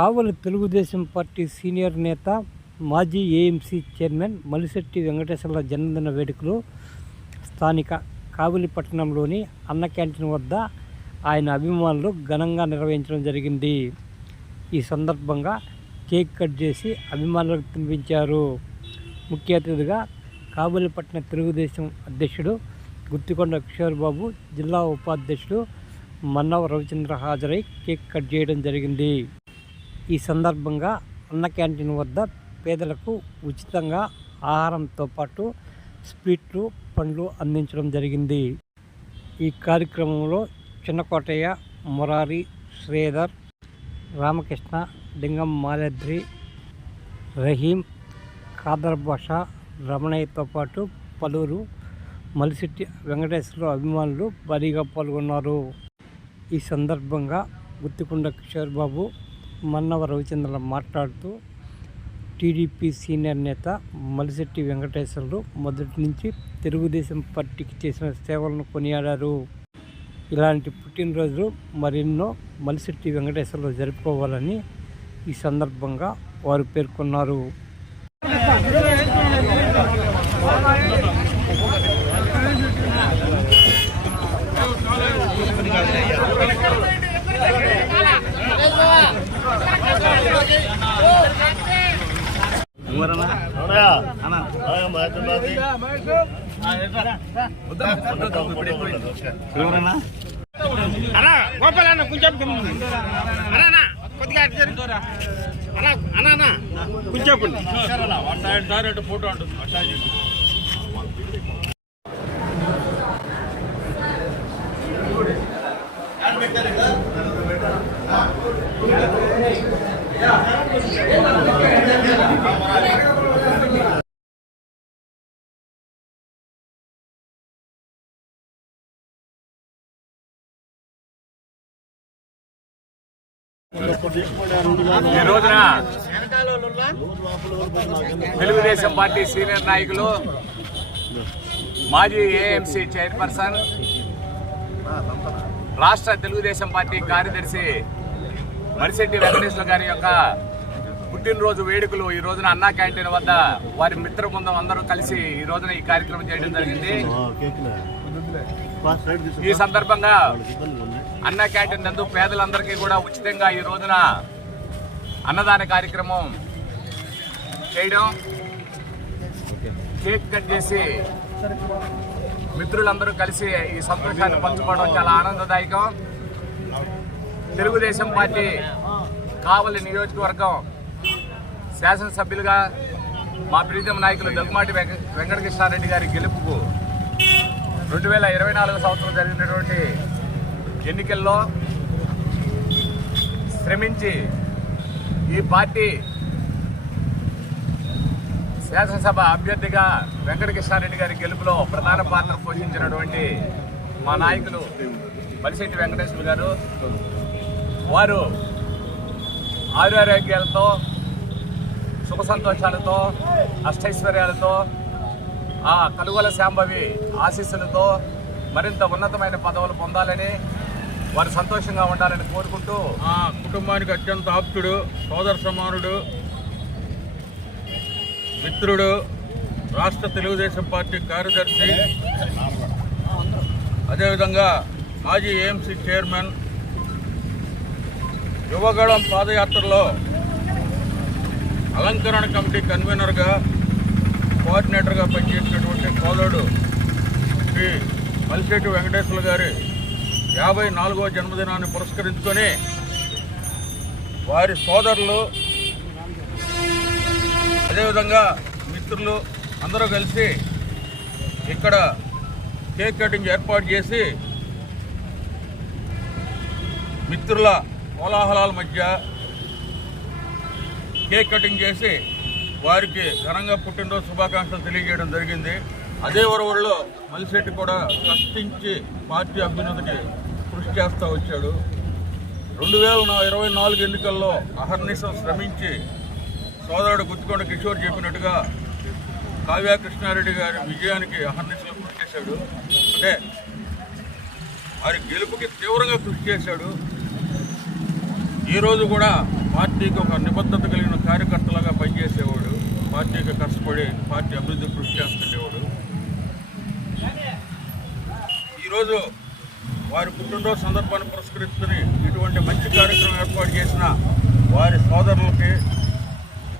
కావలి Telugu Desam party senior నేత మాజీ AMC chairman Malisetti Venkateswara జన్మదిన వేడుకలు స్థానిక కావలి పట్టణంలోని అన్న క్యాంటీన్ వద్ద ఆయన అభిమానులు ఘనంగా నిర్వహించడం జరిగింది. ఈ సందర్భంగా కేక్ కట్ చేసి అభిమానులకు తినిపించారు. ముఖ్య అతిథిగా కాబూలిపట్న తెలుగుదేశం అధ్యక్షుడు గుత్తికొండ కిషోర్ బాబు జిల్లా ఉపాధ్యక్షుడు మన్నవ రవిచంద్ర హాజరై కేక్ కట్ చేయడం జరిగింది. ఈ సందర్భంగా అన్న క్యాంటీన్ వద్ద పేదలకు ఉచితంగా ఆహారంతో పాటు స్వీట్లు పండ్లు అందించడం జరిగింది. ఈ కార్యక్రమంలో చిన్నకోటయ్య మురారి శ్రీధర్ రామకృష్ణ లింగం మాలద్రి రహీం ఖాదర్ భాష రమణయ్యతో పాటు పలువురు మలిసిట్టి వెంకటేశ్వర అభిమానులు భారీగా పాల్గొన్నారు. ఈ సందర్భంగా గుత్తికొండ కిషోర్ బాబు మన్నవ రవిచంద్ర మాట్లాడుతూ టీడీపీ సీనియర్ నేత మలిశెట్టి వెంకటేశ్వర్లు మొదటి నుంచి తెలుగుదేశం పార్టీకి చేసిన సేవలను కొనియాడారు. ఇలాంటి పుట్టినరోజులు మరెన్నో మలిశెట్టి వెంకటేశ్వర్లు జరుపుకోవాలని ఈ సందర్భంగా వారు పేర్కొన్నారు. అన్నా గోపాల్ అన్న కొంచెం అన్నా అన్న కొద్దిగా అటు జరుగు. అన్నా కొంచెం ఫోటో ఉంటుంది. ఈ రోజున తెలుగుదేశం పార్టీ సీనియర్ నాయకులు మాజీ ఏఎంసీ చైర్పర్సన్ రాష్ట్ర తెలుగుదేశం పార్టీ కార్యదర్శి మరిశెట్టి వెంకటేశ్వర గారి యొక్క పుట్టినరోజు వేడుకలు ఈ రోజున అన్నా క్యాంటీన్ వద్ద వారి మిత్ర బృందం అందరూ కలిసి ఈ రోజున ఈ కార్యక్రమం చేయడం జరిగింది. ఈ సందర్భంగా అన్న క్యాంటీన్ నందు పేదలందరికీ కూడా ఉచితంగా ఈ రోజున అన్నదాన కార్యక్రమం చేయడం కేక్ కట్ చేసి మిత్రులందరూ కలిసి ఈ సంతోషాన్ని పంచుకోవడం చాలా ఆనందదాయకం. తెలుగుదేశం పార్టీ కావలి నియోజకవర్గం శాసనసభ్యులుగా మా ప్రీతం నాయకులు దగ్గుమాటి వెంక వెంకటకృష్ణారెడ్డి గారి గెలుపుకు రెండు వేల ఇరవై నాలుగు సంవత్సరం జరిగినటువంటి ఎన్నికల్లో శ్రమించి ఈ పార్టీ శాసనసభ అభ్యర్థిగా వెంకటకృష్ణారెడ్డి గారి గెలుపులో ప్రధాన పాత్ర పోషించినటువంటి మా నాయకులు మలిశెట్టి వెంకటేశ్వర గారు వారు ఆరోగ్యాలతో సుఖ సంతోషాలతో అష్టైశ్వర్యాలతో ఆ కలువల శాంభవి ఆశీస్సులతో మరింత ఉన్నతమైన పదవులు పొందాలని వారు సంతోషంగా ఉండాలని కోరుకుంటూ ఆ కుటుంబానికి అత్యంత ఆప్తుడు సోదర సమానుడు మిత్రుడు రాష్ట్ర తెలుగుదేశం పార్టీ కార్యదర్శి అదేవిధంగా మాజీ ఏఎంసీ చైర్మన్ యువగళం పాదయాత్రలో అలంకరణ కమిటీ కన్వీనర్గా కోఆర్డినేటర్గా పనిచేసినటువంటి సోదరుడు శ్రీ మల్సేటి వెంకటేశ్వర గారి యాభై నాలుగవ జన్మదినాన్ని పురస్కరించుకొని వారి సోదరులు అదేవిధంగా మిత్రులు అందరూ కలిసి ఇక్కడ కేక్ కటింగ్ ఏర్పాటు చేసి మిత్రుల కోలాహలాల మధ్య కేక్ కటింగ్ చేసి వారికి ఘనంగా పుట్టినరోజు శుభాకాంక్షలు తెలియజేయడం జరిగింది. అదే వరవల్లో మలిశెట్టి కూడా కష్టించి పార్టీ అభ్యున్నతికి కృషి చేస్తూ వచ్చాడు. రెండు వేల ఇరవై నాలుగు ఎన్నికల్లో అహర్నిశం శ్రమించి సోదరుడు గుత్తికొండ కిషోర్ చెప్పినట్టుగా కావ్య కృష్ణారెడ్డి గారి విజయానికి అహర్నిశలు కృషి చేశాడు. అంటే వారి గెలుపుకి తీవ్రంగా కృషి చేశాడు. ఈరోజు కూడా పార్టీకి ఒక నిబద్ధత కలిగిన కార్యకర్తలుగా పనిచేసేవాడు. పార్టీకి కష్టపడి పార్టీ అభివృద్ధి కృషి చేస్తుండేవాడు. ఈరోజు వారి పుట్టినరోజు సందర్భాన్ని పురస్కరించుకుని ఇటువంటి మంచి కార్యక్రమం ఏర్పాటు చేసిన వారి సోదరులకి